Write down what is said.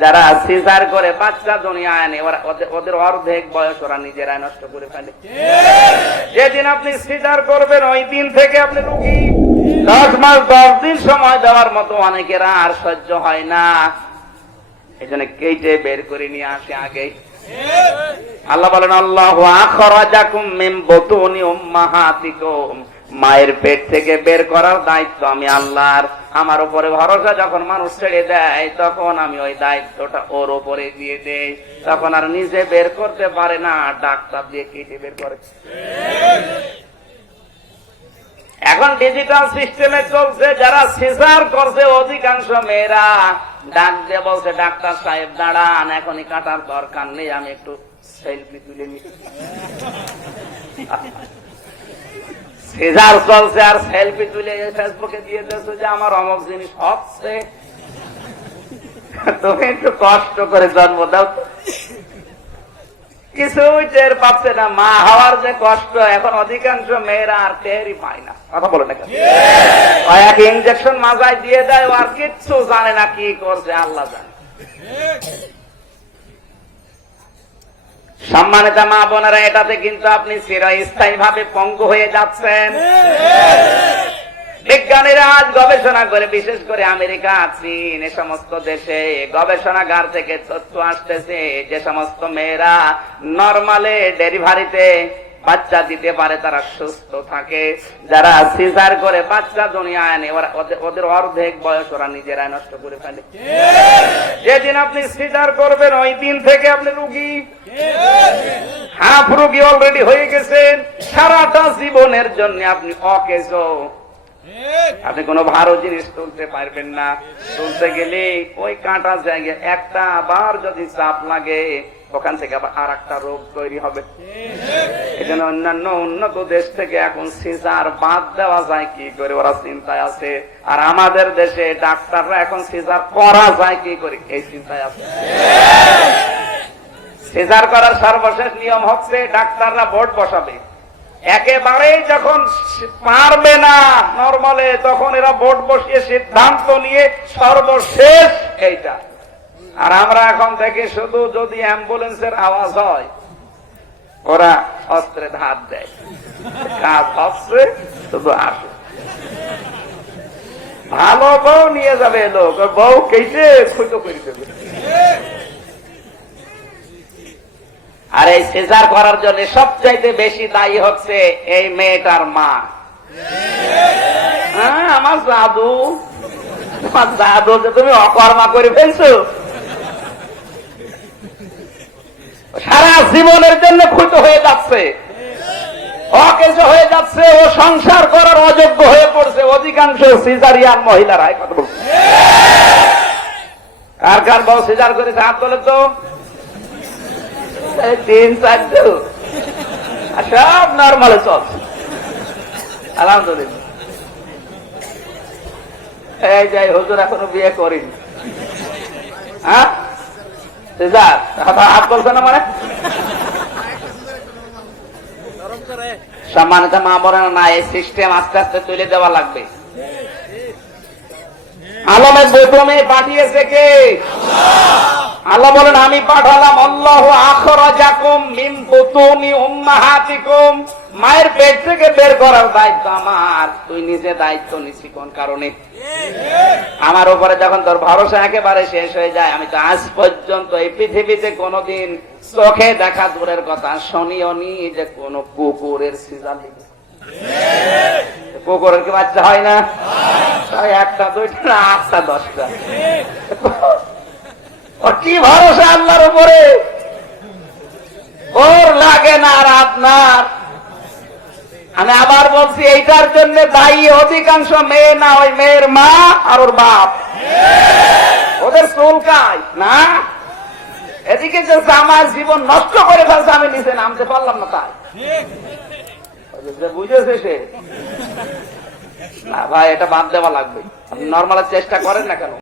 যারা সিজার করে বাচ্চা দুনিয়ায় আনে ওদের- অর্ধেক বয়স ওরা নিজেরাই নষ্ট করে ফেলে। যেদিন আপনি সিজার করবেন, ওই দিন থেকে আপনি রুগী। দশ মাস, দশ দিন সময় দেওয়ার মতো অনেকেরা আর সহ্য হয় না। জন্য কেটে বের করে নিয়ে আসে আগে। আল্লাহ বলেন, আল্লাহ আখরাজাকুম মিন বুতুনি উম্মাহাতিকুম। মায়ের পেট থেকে বের করার দায়িত্ব আমি আল্লাহর। আমার উপরে ভরসা যখন মানুষ ছেড়ে দেয়, তখন আমি ওই দায়িত্বটা ওর উপরে দিয়ে দেই। তখন আর নিজে বের করতে পারে না ডাক্তার দিয়ে কেটে বের করে। এখন ডিজিটাল সিস্টেমে চলছে, যারা সিজার করছে, অধিকাংশ মেয়েরা ডাক দিয়ে বলছে, ডাক্তার সাহেব, দাঁড়ান, এখনই কাটার দরকার নেই, আমি একটু সেলফি তুলে নি সিজার চলছে আর সেলফি তুলে ফেসবুকে দিয়ে দিয়েছে যে আমার অমক জিনিস হচ্ছে। তুমি একটু কষ্ট করে জন্ম দাও তো। কিছুই টের পাচ্ছে না মা হওয়ার যে কষ্ট এখন অধিকাংশ মেয়েরা আর টেরই পায় না। কথা বলে না? কয়েক ইঞ্জেকশন মাজায় দিয়ে দেয় আর কিচ্ছু জানে না কি করছে আল্লাহ জানে। সম্মানিত মা বোনেরা, এটাতে কিন্তু আপনি চিরস্থায়ী ভাবে পঙ্গু হয়ে যাচ্ছেন। বিজ্ঞানীরা আজ গবেষণা করে, বিশেষ করে আমেরিকা, চীন, এ সমস্ত দেশে গবেষণাগার থেকে তথ্য আসতেছে যে সমস্ত মেয়েরা নর্মালে ডেলিভারিতে বাচ্চা দিতে পারে, তারা সুস্থ থাকে। যারা সিজার করে বাচ্চা দুনিয়ায় আনে ওদের- অর্ধেক বয়স ওরা নিজেরাই নষ্ট করে ফেলে। যেদিন আপনি সিজার করবেন, ওই দিন থেকে আপনি রুগী। হাফ রুগী অলরেডি হয়ে গেছেন সারাটা জীবনের জন্য আপনি অকেজ। আপনি কোনো ভালো জিনিস তুলতে পারবেন না। তুলতে গেলে ওই কাঁটা জায়গায় একটা আবার যদি চাপ লাগে ওখান থেকে আবার আর একটা রোগ তৈরি হবে। এই জন্য অন্যান্য উন্নত দেশ থেকে এখন সিজার বাদ দেওয়া যায় কি করে? ওরা চিন্তায় আছে। আর আমাদের দেশে ডাক্তাররা এখন সিজার করা যায় কি করে? এই চিন্তায় আছে। সিজার করার সর্বশেষ নিয়ম হচ্ছে ডাক্তাররা বোর্ড বসাবে। একেবারেই যখন পারবে না নর্মালে তখন এরা ভোট বসিয়ে সিদ্ধান্ত নিয়ে সর্বশেষ এইটা। আর আমরা এখন থেকে শুধু যদি অ্যাম্বুলেন্সের আওয়াজ হয়, ওরা অস্ত্রে হাত দেয়। কাজ হচ্ছে, শুধু আসে। ভালো বউ নিয়ে যাবে লোক বউ কেটে খুঁজো করে দেবে। আর এই সিজার করার জন্য সবচাইতে বেশি দায়ী হচ্ছে এই মেয়েটার মা। হ্যাঁ আমার জাদু। তোমার জাদু যে তুমি অকর্মা করে ফেলছো। সারা জীবনের জন্য ক্ষুত হয়ে যাচ্ছে। অকেজ হয়ে যাচ্ছে ও সংসার করার অযোগ্য হয়ে পড়ছে। অধিকাংশ সিজারিয়ান মহিলারা কথা বলছে। কার কার বউ সিজার করেছে? হাত তোলে তো। তিন চারটে আর সব নর্মালে চলছে। আলহামদুলিল্লাহ। এই যাই, হুজুর এখনও বিয়ে করিনি। হ্যাঁ? হাত বলছে না মানে? সম্মানিত মা বলেন না এই সিস্টেম আস্তে আস্তে তুলে দেওয়া লাগবে। আলমের প্রথমে পাঠিয়েছে কে? আল্লাহ বলেন, আমি পাঠালাম, আল্লাহ আখরাজাকুম মিন বুতুনি উম্মাহাতিকুম। মায়ের পেট থেকে বের করার দায়িত্ব আমার। তুই নিজে দায়িত্ব নিছি কোন কারণে? আমার উপরে যখন তোর ভরসা একেবারে শেষ হয়ে যায়, আমি তো আজ পর্যন্ত এই পৃথিবীতে কোনোদিন চোখে দেখা দূরের কথা শুনিও নি যে কোন কুকুরের সিজার লেগেছে। কুকুরের কি বাচ্চা হয় না? একটা দুইটা না আটটা দশটা। ও কি ভরসা আল্লাহর উপরে? ওর লাগে না আর আপনার আমি আবার বলছি এইটার জন্য দায়ী অধিকাংশ মেয়ে না ওই মেয়ের মা আর ওর বাপ। ওদের চুলকায় না? এদিকে যে আমার জীবন নষ্ট করে ফেলছে আমি নিচে নামতে পারলাম না তাই। বুঝেছে সে? না ভাই এটা বাদ দেওয়া লাগবে। আপনি নর্মালের চেষ্টা করেন না কেন?